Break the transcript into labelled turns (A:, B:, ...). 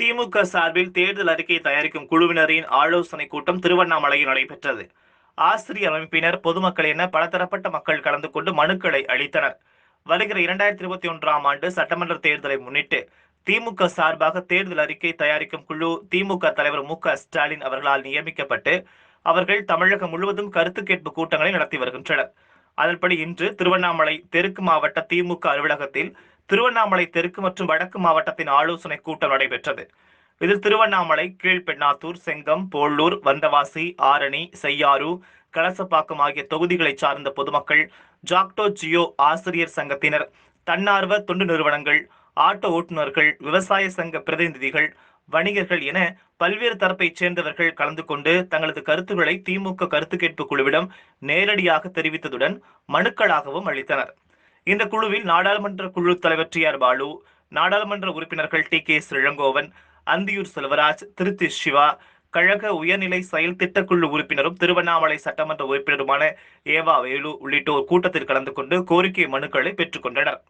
A: திமுக சார்பில் தேர்தல் அறிக்கை தயாரிக்கும் குழுவினரின் ஆலோசனை கூட்டம் திருவண்ணாமலையில் நடைபெற்றது. ஆசிரியர் அமைப்பினர் பொதுமக்கள் என பலதரப்பட்ட மக்கள் கலந்து கொண்டு மனுக்களை அளித்தனர். வருகிற இரண்டாயிரத்தி இருபத்தி ஒன்றாம் ஆண்டு சட்டமன்ற தேர்தலை முன்னிட்டு திமுக சார்பாக தேர்தல் அறிக்கை தயாரிக்கும் குழு திமுக தலைவர் மு ஸ்டாலின் அவர்களால் நியமிக்கப்பட்டு அவர்கள் தமிழகம் முழுவதும் கருத்து கேட்பு கூட்டங்களை நடத்தி வருகின்றனர். அதன்படி இன்று திருவண்ணாமலை தெற்கு மாவட்ட திமுக அலுவலகத்தில் திருவண்ணாமலை தெற்கு மற்றும் வடக்கு மாவட்டத்தின் ஆலோசனை கூட்டம் நடைபெற்றது. இதில் திருவண்ணாமலை கீழ்பெண்ணாத்தூர் செங்கம் போள்ளூர் வந்தவாசி ஆரணி செய்யாறு கலசப்பாக்கம் ஆகிய தொகுதிகளைச் சார்ந்த பொதுமக்கள் ஜாக்டோ ஜியோ ஆசிரியர் சங்கத்தினர் தன்னார்வ தொண்டு நிறுவனங்கள் ஆட்டோ ஓட்டுநர்கள் விவசாய சங்க பிரதிநிதிகள் வணிகர்கள் என பல்வேறு தரப்பைச் சேர்ந்தவர்கள் கலந்து கொண்டு தங்களது கருத்துக்களை திமுக கருத்து கேட்பு குழுவிடம் நேரடியாக தெரிவித்ததுடன் மனுக்களாகவும் அளித்தனர். இந்த குழுவில் நாடாளுமன்ற குழு தலைவர் டி ஆர் பாலு நாடாளுமன்ற உறுப்பினர்கள் டி கே இளங்கோவன் அந்தியூர் செல்வராஜ் திருத்தி சிவா கழக உயர்நிலை செயல் திட்டக்குழு உறுப்பினரும் திருவண்ணாமலை சட்டமன்ற உறுப்பினருமான ஏவா வேலு உள்ளிட்டோர் கூட்டத்தில் கலந்து கொண்டு கோரிக்கை மனுக்களை பெற்றுக்கொண்டனர்